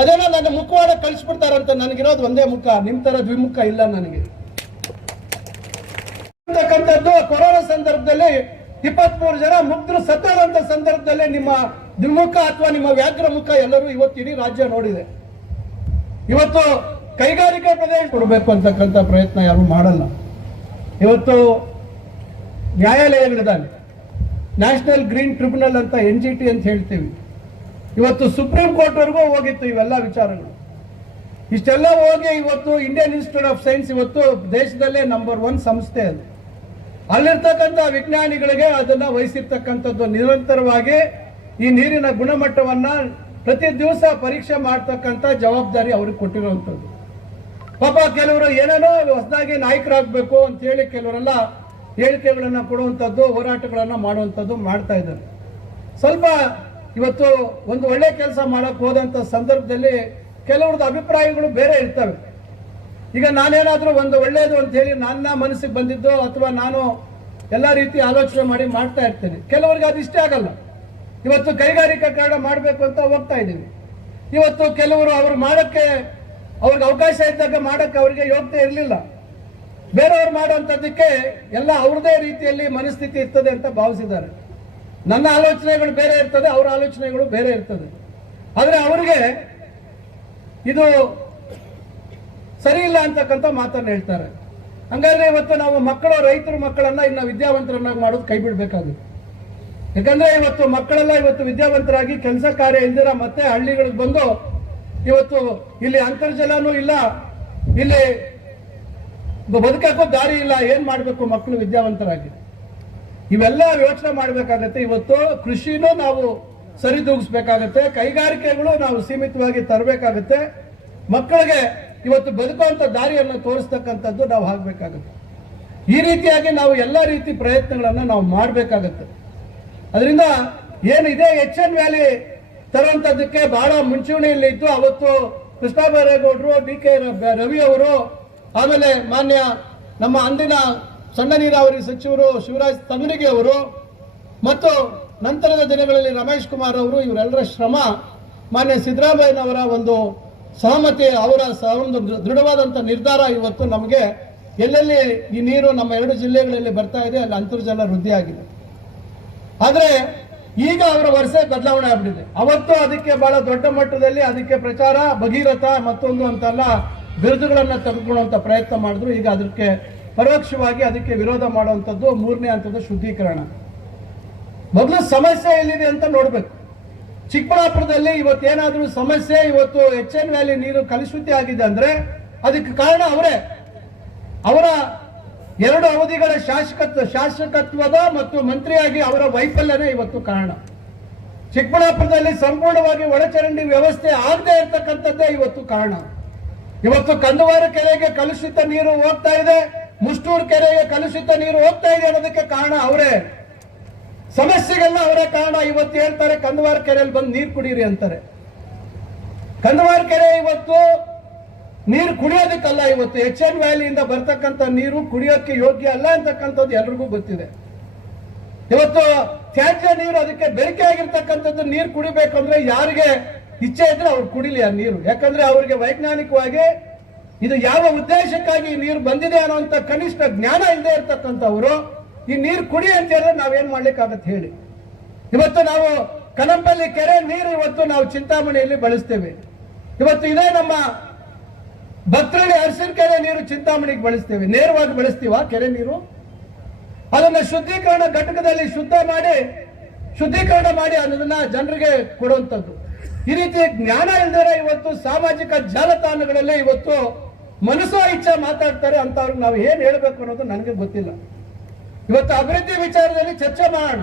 ಅದೇನೋ ನನ್ನ ಮುಖವಾಡ ಕಳಿಸ್ಬಿಡ್ತಾರಂತ. ನನಗಿರೋದು ಒಂದೇ ಮುಖ, ನಿಮ್ ತರ ದ್ವಿಮುಖ ಇಲ್ಲ ನನಗೆ ಅಂತಕ್ಕಂಥದ್ದು. ಕೊರೋನಾ ಸಂದರ್ಭದಲ್ಲಿ 23 ಜನ ಮುಗ್ಧರು ಸತ್ತಂತ ಸಂದರ್ಭದಲ್ಲಿ ನಿಮ್ಮ ದ್ವಿಮುಖ ಅಥವಾ ನಿಮ್ಮ ವ್ಯಾಘ್ರ ಮುಖ ಎಲ್ಲರೂ ಇವತ್ತು ಇಡೀ ರಾಜ್ಯ ನೋಡಿದೆ. ಇವತ್ತು ಕೈಗಾರಿಕಾ ಪ್ರದೇಶ ಕೊಡಬೇಕು ಅಂತಕ್ಕಂಥ ಪ್ರಯತ್ನ ಯಾರು ಮಾಡಲ್ಲ. ಇವತ್ತು ನ್ಯಾಯಾಲಯಗಳಿದ್ದಾವೆ, ನ್ಯಾಷನಲ್ ಗ್ರೀನ್ ಟ್ರಿಬ್ಯುನಲ್ ಅಂತ NGT ಅಂತ ಹೇಳ್ತೀವಿ. ಇವತ್ತು ಸುಪ್ರೀಂ ಕೋರ್ಟ್ ವರೆಗೂ ಹೋಗಿತ್ತು ಇವೆಲ್ಲ ವಿಚಾರಗಳು. ಇಷ್ಟೆಲ್ಲ ಹೋಗಿ ಇವತ್ತು ಇಂಡಿಯನ್ ಇನ್ಸ್ಟಿಟ್ಯೂಟ್ ಆಫ್ ಸೈನ್ಸ್ ಇವತ್ತು ದೇಶದಲ್ಲೇ ನಂಬರ್ 1 ಸಂಸ್ಥೆ ಅದು. ಅಲ್ಲಿರ್ತಕ್ಕಂಥ ವಿಜ್ಞಾನಿಗಳಿಗೆ ಅದನ್ನ ವಹಿಸಿರ್ತಕ್ಕಂಥದ್ದು ನಿರಂತರವಾಗಿ ಈ ನೀರಿನ ಗುಣಮಟ್ಟವನ್ನ ಪ್ರತಿ ದಿವಸ ಪರೀಕ್ಷೆ ಮಾಡ್ತಕ್ಕಂಥ ಜವಾಬ್ದಾರಿ ಅವ್ರಿಗೆ ಕೊಟ್ಟಿರುವಂಥದ್ದು. ಪಾಪ ಕೆಲವರು ಏನೇನೋ ಹೊಸದಾಗಿ ನಾಯಕರಾಗಬೇಕು ಅಂತ ಹೇಳಿ ಕೆಲವರೆಲ್ಲ ಹೇಳಿಕೆಗಳನ್ನ ಕೊಡುವಂಥದ್ದು, ಹೋರಾಟಗಳನ್ನ ಮಾಡುವಂಥದ್ದು ಮಾಡ್ತಾ ಇದ್ದಾರೆ. ಸ್ವಲ್ಪ ಇವತ್ತು ಒಂದು ಒಳ್ಳೆ ಕೆಲಸ ಮಾಡಕ್ ಹೋದಂತ ಸಂದರ್ಭದಲ್ಲಿ ಕೆಲವ್ರದ್ದು ಅಭಿಪ್ರಾಯಗಳು ಬೇರೆ ಇರ್ತವೆ. ಈಗ ನಾನೇನಾದ್ರೂ ಒಂದು ಒಳ್ಳೇದು ಅಂತ ಹೇಳಿ ನನ್ನ ಮನಸ್ಸಿಗೆ ಬಂದಿದ್ದು ಅಥವಾ ನಾನು ಎಲ್ಲ ರೀತಿ ಆಲೋಚನೆ ಮಾಡಿ ಮಾಡ್ತಾ ಇರ್ತೇನೆ. ಕೆಲವರಿಗೆ ಅದು ಇಷ್ಟ ಆಗಲ್ಲ. ಇವತ್ತು ಕೈಗಾರಿಕೀಕರಣ ಮಾಡಬೇಕು ಅಂತ ಹೋಗ್ತಾ ಇದ್ದೀವಿ. ಇವತ್ತು ಕೆಲವರು ಅವ್ರು ಮಾಡಕ್ಕೆ ಅವ್ರಿಗೆ ಅವಕಾಶ ಇದ್ದಾಗ ಮಾಡಕ್ಕೆ ಅವ್ರಿಗೆ ಯೋಗ್ಯತೆ ಇರಲಿಲ್ಲ. ಬೇರೆಯವ್ರು ಮಾಡುವಂಥದ್ದಕ್ಕೆ ಎಲ್ಲ ಅವ್ರದೇ ರೀತಿಯಲ್ಲಿ ಮನಸ್ಥಿತಿ ಇರ್ತದೆ ಅಂತ ಭಾವಿಸಿದ್ದಾರೆ. ನನ್ನ ಆಲೋಚನೆಗಳು ಬೇರೆ ಇರ್ತದೆ, ಅವರ ಆಲೋಚನೆಗಳು ಬೇರೆ ಇರ್ತದೆ. ಆದ್ರೆ ಅವ್ರಿಗೆ ಇದು ಸರಿ ಇಲ್ಲ ಅಂತಕ್ಕಂಥ ಮಾತನ್ನು ಹೇಳ್ತಾರೆ. ಹಂಗಾದ್ರೆ ಇವತ್ತು ನಾವು ಮಕ್ಕಳು, ರೈತರ ಮಕ್ಕಳನ್ನ ಇನ್ನು ವಿದ್ಯಾವಂತರನ್ನಾಗಿ ಮಾಡೋದು ಕೈ ಬಿಡ್ಬೇಕಾಗುತ್ತೆ. ಯಾಕಂದ್ರೆ ಇವತ್ತು ಮಕ್ಕಳೆಲ್ಲ ಇವತ್ತು ವಿದ್ಯಾವಂತರಾಗಿ ಕೆಲಸ ಕಾರ್ಯ ಇಲ್ದಿರ ಮತ್ತೆ ಹಳ್ಳಿಗಳಿಗೆ ಬಂದು ಇವತ್ತು ಇಲ್ಲಿ ಅಂತರ್ಜಲನೂ ಇಲ್ಲ, ಇಲ್ಲಿ ಬದುಕಕ್ಕೂ ದಾರಿ ಇಲ್ಲ. ಏನ್ ಮಾಡ್ಬೇಕು ಮಕ್ಕಳು ವಿದ್ಯಾವಂತರಾಗಿ? ಇವೆಲ್ಲ ಯೋಚನೆ ಮಾಡ್ಬೇಕಾಗತ್ತೆ. ಇವತ್ತು ಕೃಷಿನೂ ನಾವು ಸರಿದೂಗಿಸ್ಬೇಕಾಗತ್ತೆ, ಕೈಗಾರಿಕೆಗಳು ನಾವು ಸೀಮಿತವಾಗಿ ತರಬೇಕಾಗತ್ತೆ. ಮಕ್ಕಳಿಗೆ ಇವತ್ತು ಬದುಕುವಂತ ದಾರಿಯನ್ನು ತೋರಿಸ್ತಕ್ಕಂಥದ್ದು ನಾವು ಆಗ್ಬೇಕಾಗುತ್ತೆ. ಈ ರೀತಿಯಾಗಿ ನಾವು ಎಲ್ಲ ರೀತಿ ಪ್ರಯತ್ನಗಳನ್ನ ನಾವು ಮಾಡಬೇಕಾಗತ್ತೆ. ಅದರಿಂದ ಏನಿದೆ HN ವ್ಯಾಲಿ ತರುವಂತದ್ದಕ್ಕೆ ಬಹಳ ಮುಂಚೂಣಿಯಲ್ಲಿ ಇದ್ದು ಅವತ್ತು ಕೃಷ್ಣ ಬೈರೇಗೌಡರು, DK ರವಿ ಅವರು, ಆಮೇಲೆ ಮಾನ್ಯ ನಮ್ಮ ಅಂದಿನ ಸಣ್ಣ ನೀರಾವರಿ ಸಚಿವರು ಶಿವರಾಜ್ ತಂಗಡಗಿ ಅವರು ಮತ್ತು ನಂತರದ ದಿನಗಳಲ್ಲಿ ರಮೇಶ್ ಕುಮಾರ್ ಅವರು, ಇವರೆಲ್ಲರ ಶ್ರಮ, ಮಾನ್ಯ ಸಿದ್ದರಾಮಯ್ಯನವರ ಒಂದು ಸಹಮತಿ, ಅವರ ಒಂದು ದೃಢವಾದಂಥ ನಿರ್ಧಾರ ಇವತ್ತು ನಮಗೆ ಎಲ್ಲೆಲ್ಲಿ ಈ ನೀರು ನಮ್ಮ 2 ಜಿಲ್ಲೆಗಳಲ್ಲಿ ಬರ್ತಾ ಇದೆ ಅಲ್ಲಿ ಅಂತರ್ಜಲ ವೃದ್ಧಿ ಆಗಿದೆ. ಆದ್ರೆ ಈಗ ಅವರ ವರ್ಷೆ ಬದಲಾವಣೆ ಆಗ್ಬಿಟ್ಟಿದೆ. ಅವತ್ತು ಅದಕ್ಕೆ ಬಹಳ ದೊಡ್ಡ ಮಟ್ಟದಲ್ಲಿ ಅದಕ್ಕೆ ಪ್ರಚಾರ, ಭಗೀರಥ ಮತ್ತೊಂದು ಅಂತೆಲ್ಲ ಬಿರುದುಗಳನ್ನ ತೆಗೆದುಕೊಳ್ಳುವಂತ ಪ್ರಯತ್ನ ಮಾಡಿದ್ರು. ಈಗ ಅದಕ್ಕೆ ಪರೋಕ್ಷವಾಗಿ ಅದಕ್ಕೆ ವಿರೋಧ ಮಾಡುವಂಥದ್ದು 3ನೇ ಹಂತದ ಶುದ್ಧೀಕರಣ. ಮೊದಲು ಸಮಸ್ಯೆ ಎಲ್ಲಿದೆ ಅಂತ ನೋಡ್ಬೇಕು. ಚಿಕ್ಕಬಳ್ಳಾಪುರದಲ್ಲಿ ಇವತ್ತೇನಾದ್ರೂ ಸಮಸ್ಯೆ, ಇವತ್ತು HN ವ್ಯಾಲಿ ನೀರು ಕಲುಷಿತ ಆಗಿದೆ ಅಂದ್ರೆ ಅದಕ್ಕೆ ಕಾರಣ ಅವರೇ. ಅವರ 2 ಅವಧಿಗಳ ಶಾಸಕತ್ವದ ಮತ್ತು ಮಂತ್ರಿಯಾಗಿ ಅವರ ವೈಫಲ್ಯನೇ ಇವತ್ತು ಕಾರಣ. ಚಿಕ್ಕಬಳ್ಳಾಪುರದಲ್ಲಿ ಸಂಪೂರ್ಣವಾಗಿ ಒಳಚರಂಡಿ ವ್ಯವಸ್ಥೆ ಆಗದೆ ಇರತಕ್ಕಂಥದ್ದೇ ಇವತ್ತು ಕಾರಣ. ಇವತ್ತು ಕಂದವಾರ ಕೆರೆಗೆ ಕಲುಷಿತ ನೀರು ಹೋಗ್ತಾ ಇದೆ, ಮುಷ್ಟೂರು ಕೆರೆಗೆ ಕಲುಷಿತ ನೀರು ಹೋಗ್ತಾ ಇದೆ ಅನ್ನೋದಕ್ಕೆ ಕಾರಣ ಅವರೇ. ಸಮಸ್ಯೆಗೆಲ್ಲ ಅವರೇ ಕಾರಣ. ಇವತ್ತು ಹೇಳ್ತಾರೆ ಕಂದವಾರ ಕೆರೆಯಲ್ಲಿ ಬಂದು ನೀರು ಕುಡೀರಿ ಅಂತಾರೆ. ಕಂದವಾರ ಕೆರೆ ಇವತ್ತು ನೀರು ಕುಡಿಯೋದಕ್ಕಲ್ಲ, ಇವತ್ತು HN ವ್ಯಾಲಿಯಿಂದ ಬರ್ತಕ್ಕಂಥ ನೀರು ಕುಡಿಯೋಕ್ಕೆ ಯೋಗ್ಯ ಅಲ್ಲ ಅಂತಕ್ಕಂಥದ್ದು ಎಲ್ರಿಗೂ ಗೊತ್ತಿದೆ. ಇವತ್ತು ತ್ಯಾಜ್ಯ ನೀರು, ಅದಕ್ಕೆ ಬೆರಕೆ ಆಗಿರ್ತಕ್ಕಂಥದ್ದು ನೀರು ಕುಡಿಬೇಕಂದ್ರೆ ಯಾರಿಗೆ ಇಚ್ಛೆ ಇದ್ರೆ ಅವ್ರು ಕುಡಿಲಿ ಆ ನೀರು. ಯಾಕಂದ್ರೆ ಅವ್ರಿಗೆ ವೈಜ್ಞಾನಿಕವಾಗಿ ಇದು ಯಾವ ಉದ್ದೇಶಕ್ಕಾಗಿ ನೀರು ಬಂದಿದೆ ಅನ್ನೋಂಥ ಕನಿಷ್ಠ ಜ್ಞಾನ ಇಲ್ಲದೆ ಇರ್ತಕ್ಕಂಥವ್ರು ಈ ನೀರು ಕುಡಿ ಅಂತ ಹೇಳಿದ್ರೆ ನಾವೇನ್ ಮಾಡ್ಲಿಕ್ಕಾಗತ್ತೆ ಹೇಳಿ. ಇವತ್ತು ನಾವು ಕನಂಪಲ್ಲಿ ಕೆರೆ ನೀರು ಇವತ್ತು ನಾವು ಚಿಂತಾಮಣಿಯಲ್ಲಿ ಬಳಸ್ತೇವೆ. ಇವತ್ತು ಇದೇ ನಮ್ಮ ಭಕ್ತರಳ್ಳಿ ಅರಸಿನ ಕೆರೆ ನೀರು ಚಿಂತಾಮಣಿಗೆ ಬಳಸ್ತೇವೆ. ನೇರವಾಗಿ ಬಳಸ್ತೀವ ಕೆರೆ ನೀರು? ಅದನ್ನ ಶುದ್ಧೀಕರಣ ಘಟಕದಲ್ಲಿ ಶುದ್ಧೀಕರಣ ಮಾಡಿ ಅದನ್ನ ಜನರಿಗೆ ಕೊಡುವಂಥದ್ದು. ಈ ರೀತಿ ಜ್ಞಾನ ಇಲ್ದರೆ ಇವತ್ತು ಸಾಮಾಜಿಕ ಜಾಲತಾಣಗಳಲ್ಲಿ ಇವತ್ತು ಮನಸ್ಸೋ ಇಚ್ಛೆ ಮಾತಾಡ್ತಾರೆ. ಅಂತವ್ರಿಗೆ ನಾವು ಏನ್ ಹೇಳ್ಬೇಕು ಅನ್ನೋದು ನನಗೆ ಗೊತ್ತಿಲ್ಲ. ಇವತ್ತು ಅಭಿವೃದ್ಧಿ ವಿಚಾರದಲ್ಲಿ ಚರ್ಚೆ ಮಾಡೋಣ,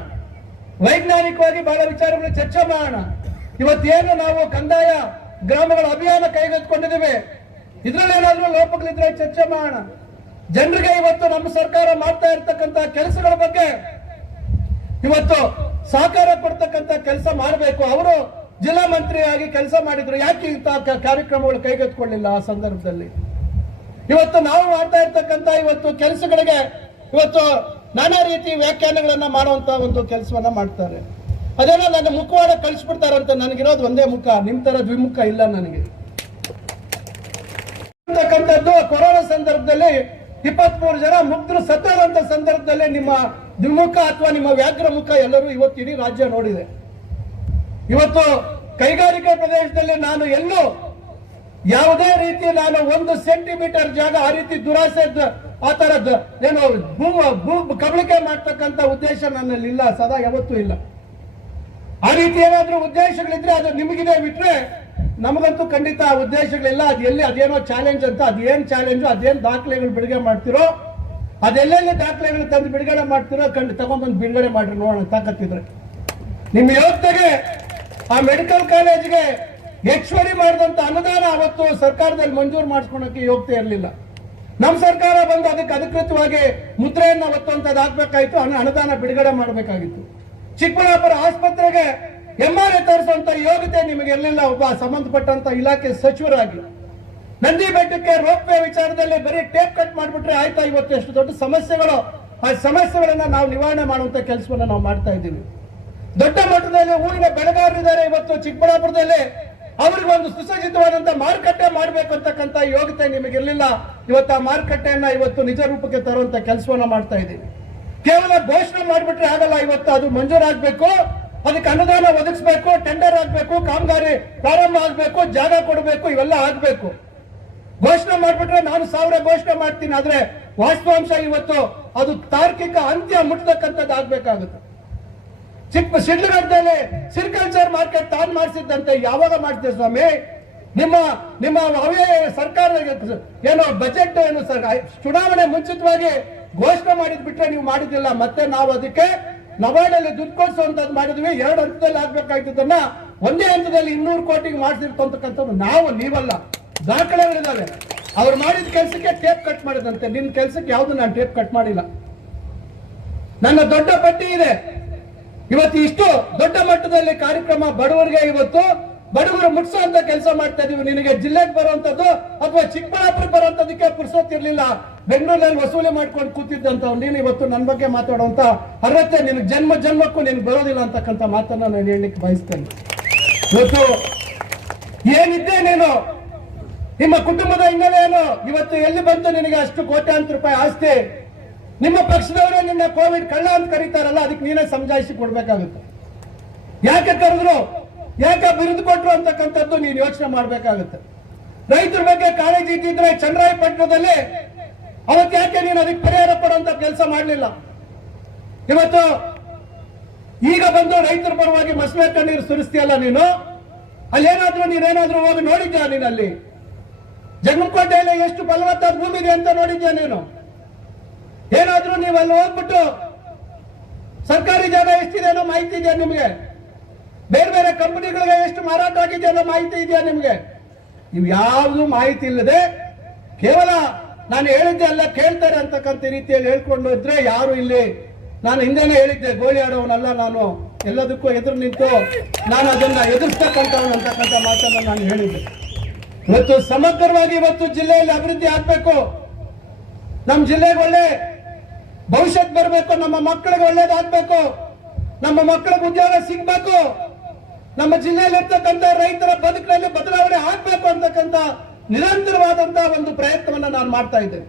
ವೈಜ್ಞಾನಿಕವಾಗಿ ಬಹಳ ವಿಚಾರಗಳು ಚರ್ಚೆ ಮಾಡೋಣ. ಇವತ್ತೇನು ನಾವು ಕಂದಾಯ ಗ್ರಾಮಗಳ ಅಭಿಯಾನ ಕೈಗೆತ್ತಿಕೊಂಡಿದ್ದೇವೆ, ಇದ್ರಲ್ಲೇನಾದ್ರೂ ಲೋಪಗಳಿದ್ರೆ ಚರ್ಚೆ ಮಾಡೋಣ. ಜನರಿಗೆ ಇವತ್ತು ನಮ್ಮ ಸರ್ಕಾರ ಮಾಡ್ತಾ ಇರ್ತಕ್ಕಂಥ ಕೆಲಸಗಳ ಬಗ್ಗೆ ಇವತ್ತು ಸಹಕಾರ ಕೊಡ್ತಕ್ಕಂಥ ಕೆಲಸ ಮಾಡಬೇಕು. ಅವರು ಜಿಲ್ಲಾ ಮಂತ್ರಿಯಾಗಿ ಕೆಲಸ ಮಾಡಿದ್ರು, ಯಾಕೆ ಇಂತಹ ಕಾರ್ಯಕ್ರಮಗಳು ಕೈಗೆತ್ತಿಕೊಳ್ಳಿಲ್ಲ ಆ ಸಂದರ್ಭದಲ್ಲಿ? ಇವತ್ತು ನಾವು ಮಾಡ್ತಾ ಇರ್ತಕ್ಕಂಥ ಇವತ್ತು ಕೆಲಸಗಳಿಗೆ ಇವತ್ತು ನಾನಾ ರೀತಿ ವ್ಯಾಖ್ಯಾನಗಳನ್ನ ಮಾಡುವಂತ ಒಂದು ಕೆಲಸವನ್ನ ಮಾಡ್ತಾರೆ. ಅದೇನೋ ನನ್ನ ಮುಖವಾಡ ಕಳಿಸ್ಬಿಡ್ತಾರಂತ. ನನಗಿರೋದು ಒಂದೇ ಮುಖ, ನಿಮ್ ತರ ದ್ವಿಮುಖ ಇಲ್ಲ ನನಗೆ ಅಂತಕ್ಕಂಥದ್ದು. ಕೊರೋನಾ ಸಂದರ್ಭದಲ್ಲಿ 23 ಜನ ಮುಗ್ಧರು ಸತ್ತೋದಂತ ಸಂದರ್ಭದಲ್ಲಿ ನಿಮ್ಮ ದ್ವಿಮುಖ ಅಥವಾ ನಿಮ್ಮ ವ್ಯಾಘ್ರ ಮುಖ ಎಲ್ಲರೂ ಇವತ್ತು ಇಡೀ ರಾಜ್ಯ ನೋಡಿದೆ. ಇವತ್ತು ಕೈಗಾರಿಕಾ ಪ್ರದೇಶದಲ್ಲಿ ನಾನು ಎಲ್ಲೂ ಯಾವುದೇ ರೀತಿ ನಾನು 1 ಸೆಂಟಿಮೀಟರ್ ಜಾಗ ಆ ರೀತಿ ದುರಾಸೆ ಆ ತರದ್ದು ಏನೋ ಕಬಳಿಕೆ ಮಾಡ್ತಕ್ಕಂಥ ಉದ್ದೇಶ ನನ್ನಲ್ಲಿ ಇಲ್ಲ, ಸದಾ ಯಾವತ್ತೂ ಇಲ್ಲ. ಆ ರೀತಿ ಏನಾದ್ರೂ ಉದ್ದೇಶಗಳಿದ್ರೆ ಅದು ನಿಮಗಿದೆ ಬಿಟ್ರೆ ನಮಗಂತೂ ಖಂಡಿತ ಆ ಉದ್ದೇಶಗಳಿಲ್ಲ. ಅದು ಎಲ್ಲಿ ಅದೇನೋ ಚಾಲೆಂಜ್ ಅಂತ, ಅದೇನ್ ಚಾಲೆಂಜು, ಅದೇನ್ ದಾಖಲೆಗಳು ಬಿಡುಗಡೆ ಮಾಡ್ತಿರೋ, ಅದೆಲ್ಲೆಲ್ಲಿ ದಾಖಲೆಗಳು ತಂದು ಬಿಡುಗಡೆ ಮಾಡ್ತಿರೋ ತಗೊಂಡ್ಬಂದು ಬಿಡುಗಡೆ ಮಾಡ್ರಿ ನೋಡೋಣ ತಾಕತ್ತಿದ್ರೆ. ನಿಮ್ಮ ಯೋಗ್ಯತೆಗೆ ಆ ಮೆಡಿಕಲ್ ಕಾಲೇಜ್ಗೆ ಹೆಚ್ಚುವರಿ ಮಾಡಿದಂತ ಅನುದಾನ ಅವತ್ತು ಸರ್ಕಾರದಲ್ಲಿ ಮಂಜೂರು ಮಾಡಿಸ್ಕೊಳಕ್ಕೆ ಯೋಗ್ಯತೆ ಇರಲಿಲ್ಲ. ನಮ್ಮ ಸರ್ಕಾರ ಬಂದು ಅದಕ್ಕೆ ಅಧಿಕೃತವಾಗಿ ಮುದ್ರೆಯನ್ನು ಅವತ್ತು ಅಂತದ್ದು ಹಾಕ್ಬೇಕಾಯ್ತು, ಅನುದಾನ ಬಿಡುಗಡೆ ಮಾಡಬೇಕಾಗಿತ್ತು. ಚಿಕ್ಕಬಳ್ಳಾಪುರ ಆಸ್ಪತ್ರೆಗೆ MRI ತರಿಸುವಂತ ಯೋಗ್ಯತೆ ನಿಮಗೆ ಇರಲಿಲ್ಲ ಒಬ್ಬ ಸಂಬಂಧಪಟ್ಟಂತ ಇಲಾಖೆ ಸಚಿವರಾಗಿ. ನಂದಿ ಬೆಟ್ಟಕ್ಕೆ ರೋಪ್ವೇ ವಿಚಾರದಲ್ಲಿ ಬರೀ ಟೇಪ್ ಕಟ್ ಮಾಡಿಬಿಟ್ರೆ ಆಯ್ತಾ? ಇವತ್ತು ಎಷ್ಟು ದೊಡ್ಡ ಸಮಸ್ಯೆಗಳು, ಆ ಸಮಸ್ಯೆಗಳನ್ನ ನಾವು ನಿವಾರಣೆ ಮಾಡುವಂತ ಕೆಲಸವನ್ನ ನಾವು ಮಾಡ್ತಾ ಇದ್ದೀವಿ. ದೊಡ್ಡ ಮಟ್ಟದಲ್ಲಿ ಹೂವಿನ ಬೆಳೆಗಾರರಿದ್ದಾರೆ ಇವತ್ತು ಚಿಕ್ಕಬಳ್ಳಾಪುರದಲ್ಲಿ, ಅವ್ರಿಗೆ ಒಂದು ಸುಸಜ್ಜಿತವಾದಂತ ಮಾರುಕಟ್ಟೆ ಮಾಡಬೇಕು ಅಂತಕ್ಕಂಥ ಯೋಗ್ಯತೆ ನಿಮಗೆ ಇರಲಿಲ್ಲ. ಇವತ್ತು ಆ ಮಾರುಕಟ್ಟೆಯನ್ನ ಇವತ್ತು ನಿಜ ರೂಪಕ್ಕೆ ತರುವಂತ ಕೆಲಸವನ್ನ ಮಾಡ್ತಾ ಇದ್ದೀವಿ. ಕೇವಲ ಘೋಷಣೆ ಮಾಡಿಬಿಟ್ರೆ ಆಗಲ್ಲ, ಇವತ್ತು ಅದು ಮಂಜೂರಾಗಬೇಕು, ಅದಕ್ಕೆ ಅನುದಾನ ಒದಗಿಸಬೇಕು, ಟೆಂಡರ್ ಆಗಬೇಕು, ಕಾಮಗಾರಿ ಪ್ರಾರಂಭ ಆಗಬೇಕು, ಜಾಗ ಕೊಡಬೇಕು, ಇವೆಲ್ಲ ಆಗಬೇಕು. ಘೋಷಣೆ ಮಾಡಿಬಿಟ್ರೆ ನಾನು 1000 ಘೋಷಣೆ ಮಾಡ್ತೀನಿ, ಆದ್ರೆ ವಾಸ್ತವಾಂಶ ಇವತ್ತು ಅದು ತಾರ್ಕಿಕ ಅಂತ್ಯ ಮುಟ್ಟತಕ್ಕಂಥದ್ದು ಆಗ್ಬೇಕಾಗುತ್ತೆ. ಶಿಡ್ಲಘಟ್ಟದಲ್ಲಿ ಸಿರಿಕಲ್ಚರ್ ಮಾರ್ಕೆಟ್ ತಾನು ಮಾಡಿಸಿದ್ದಂತೆ ಯಾವಾಗ ಮಾಡ್ತೀವಿ ಸ್ವಾಮಿ? ನಿಮ್ಮ ಸರ್ಕಾರ ಏನು ಬಜೆಟ್ ಏನು ಚುನಾವಣೆ ಮುಂಚಿತವಾಗಿ ಘೋಷಣೆ ಮಾಡಿದ್ ಬಿಟ್ರೆ ನೀವು ಮಾಡಿದಿಲ್ಲ. ಮತ್ತೆ ನಾವು ಅದಕ್ಕೆ ನಬಾರ್ಡಲ್ಲಿ ದುಡ್ಡು ಕೊಡಿಸುವಂತದ್ದು ಮಾಡಿದ್ವಿ. 2 ಹಂತದಲ್ಲಿ ಆಗ್ಬೇಕಾಗಿದ್ದನ್ನ ಒಂದೇ ಹಂತದಲ್ಲಿ 200 ಕೋಟಿಗೆ ಮಾಡಿಸಿರ್ತಕ್ಕಂಥದ್ದು ನಾವು, ನೀವಲ್ಲ. ದಾಖಲೆಗಳಿದ್ದಾವೆ. ಅವ್ರು ಮಾಡಿದ ಕೆಲಸಕ್ಕೆ ಟೇಪ್ ಕಟ್ ಮಾಡಿದಂತೆ, ನಿನ್ನ ಕೆಲಸಕ್ಕೆ ಯಾವ್ದು ನಾನು ಟೇಪ್ ಕಟ್ ಮಾಡಿಲ್ಲ. ನನ್ನ ದೊಡ್ಡ ಪಟ್ಟಿ ಇದೆ. ಇವತ್ತು ಇಷ್ಟು ದೊಡ್ಡ ಮಟ್ಟದಲ್ಲಿ ಕಾರ್ಯಕ್ರಮ ಬಡವರಿಗೆ ಇವತ್ತು ಬಡವರು ಮುಟ್ಸುವಂತ ಕೆಲಸ ಮಾಡ್ತಾ ಇದೀವಿ. ನಿನಗೆ ಜಿಲ್ಲೆಗೆ ಬರುವಂತದ್ದು ಅಥವಾ ಚಿಕ್ಕಬಳ್ಳಾಪುರ ಬರುವಂತದಕ್ಕೆ ಪುರ್ಸೋತಿರ್ಲಿಲ್ಲ. ಬೆಂಗಳೂರಲ್ಲಿ ವಸೂಲಿ ಮಾಡ್ಕೊಂಡು ಕೂತಿದ್ದಂತ ನೀನು ಇವತ್ತು ನನ್ನ ಬಗ್ಗೆ ಮಾತಾಡುವಂತ ಅರ್ಹತೆ ನಿನಗೆ ಜನ್ಮಕ್ಕೂ ನಿನ್ಗೆ ಬರೋದಿಲ್ಲ ಅಂತಕ್ಕಂಥ ಮಾತನ್ನ ನಾನು ಹೇಳಲಿಕ್ಕೆ ಬಯಸ್ತೇನೆ. ಇವತ್ತು ಏನಿದ್ದೆ ನೀನು, ನಿಮ್ಮ ಕುಟುಂಬದ ಹಿನ್ನೆಲೆ ಏನು, ಇವತ್ತು ಎಲ್ಲಿ ಬಂತು ನಿನಗೆ ಅಷ್ಟು ಕೋಟ್ಯಾಂತರ ರೂಪಾಯಿ ಆಸ್ತಿ? ನಿಮ್ಮ ಪಕ್ಷದವರೇ ನಿನ್ನ ಕೋವಿಡ್ ಕಳ್ಳ ಅಂತ ಕರೀತಾರಲ್ಲ, ಅದಕ್ಕೆ ನೀನೇ ಸಮಜಾಯಿಸಿ ಕೊಡ್ಬೇಕಾಗುತ್ತೆ. ಯಾಕೆ ಕರೆದ್ರು, ಯಾಕೆ ಬಿರುದು ಕೊಟ್ರು ಅಂತಕ್ಕಂಥದ್ದು ನೀನು ಯೋಚನೆ ಮಾಡ್ಬೇಕಾಗುತ್ತೆ. ರೈತರ ಬಗ್ಗೆ ಕಾಳಜಿ ಇದ್ದಿದ್ರೆ ಚನ್ನರಾಯಪಟ್ಟಣದಲ್ಲಿ ಅವತ್ತು ಯಾಕೆ ನೀನು ಅದಕ್ಕೆ ಪರಿಹಾರ ಕೊಡುವಂತ ಕೆಲಸ ಮಾಡಲಿಲ್ಲ? ಇವತ್ತು ಈಗ ಬಂದು ರೈತರ ಪರವಾಗಿ ಮಸಳೆ ಕಣ್ಣೀರು ಸುರಿಸ್ತೀಯಲ್ಲ ನೀನು, ನೀನೇನಾದ್ರೂ ಹೋಗಿ ನೋಡಿದ್ಯಾ? ನೀನು ಅಲ್ಲಿ ಜಗನ್ಕೋಟೆಯಲ್ಲಿ ಎಷ್ಟು ಫಲವತ್ತಾದ ಭೂಮಿ ಇದೆ ಅಂತ ನೋಡಿದ್ಯಾ ನೀನು? ಏನಾದ್ರೂ ನೀವು ಅಲ್ಲಿ ಹೋಗ್ಬಿಟ್ಟು ಸರ್ಕಾರಿ ಜಾಗ ಎಷ್ಟಿದೆ ಅನ್ನೋ ಮಾಹಿತಿ ಇದೆಯಾ ನಿಮ್ಗೆ? ಬೇರೆ ಬೇರೆ ಕಂಪನಿಗಳಿಗೆ ಎಷ್ಟು ಮಾರಾಟ ಆಗಿದೆ ಅನ್ನೋ ಮಾಹಿತಿ ಇದೆಯಾ ನಿಮ್ಗೆ? ಇವು ಯಾವುದು ಮಾಹಿತಿ ಇಲ್ಲದೆ ಕೇವಲ ನಾನು ಹೇಳಿದ್ದೆ ಅಲ್ಲ ಕೇಳ್ತಾರೆ ಅಂತಕ್ಕಂಥ ರೀತಿಯಲ್ಲಿ ಹೇಳ್ಕೊಂಡು ಇದ್ರೆ ಯಾರು ಇಲ್ಲಿ, ನಾನು ಹಿಂದೆನೆ ಹೇಳಿದ್ದೆ, ಗೋಳಿ ಆಡೋವನಲ್ಲ ನಾನು, ಎಲ್ಲದಕ್ಕೂ ಎದುರು ನಿಂತು ನಾನು ಅದನ್ನ ಎದುರಿಸ್ತಕ್ಕಂಥವನು ಅಂತಕ್ಕಂಥ ಮಾತನ್ನ ನಾನು ಹೇಳಿದ್ದೆ. ಇವತ್ತು ಸಮಗ್ರವಾಗಿ ಇವತ್ತು ಜಿಲ್ಲೆಯಲ್ಲಿ ಅಭಿವೃದ್ಧಿ ಆಗ್ಬೇಕು, ನಮ್ಮ ಜಿಲ್ಲೆಗೆ ಒಳ್ಳೆ ಭವಿಷ್ಯತ್ ಬರಬೇಕು, ನಮ್ಮ ಮಕ್ಕಳಿಗೆ ಒಳ್ಳೇದಾಗ್ಬೇಕು, ನಮ್ಮ ಮಕ್ಕಳಿಗೆ ಉದ್ಯೋಗ ಸಿಗ್ಬೇಕು, ನಮ್ಮ ಜಿಲ್ಲೆಯಲ್ಲಿ ಇರ್ತಕ್ಕಂಥ ರೈತರ ಬದುಕಿನಲ್ಲಿ ಬದಲಾವಣೆ ಆಗ್ಬೇಕು ಅಂತಕ್ಕಂಥ ನಿರಂತರವಾದಂತಹ ಒಂದು ಪ್ರಯತ್ನವನ್ನ ನಾನು ಮಾಡ್ತಾ ಇದ್ದೇನೆ.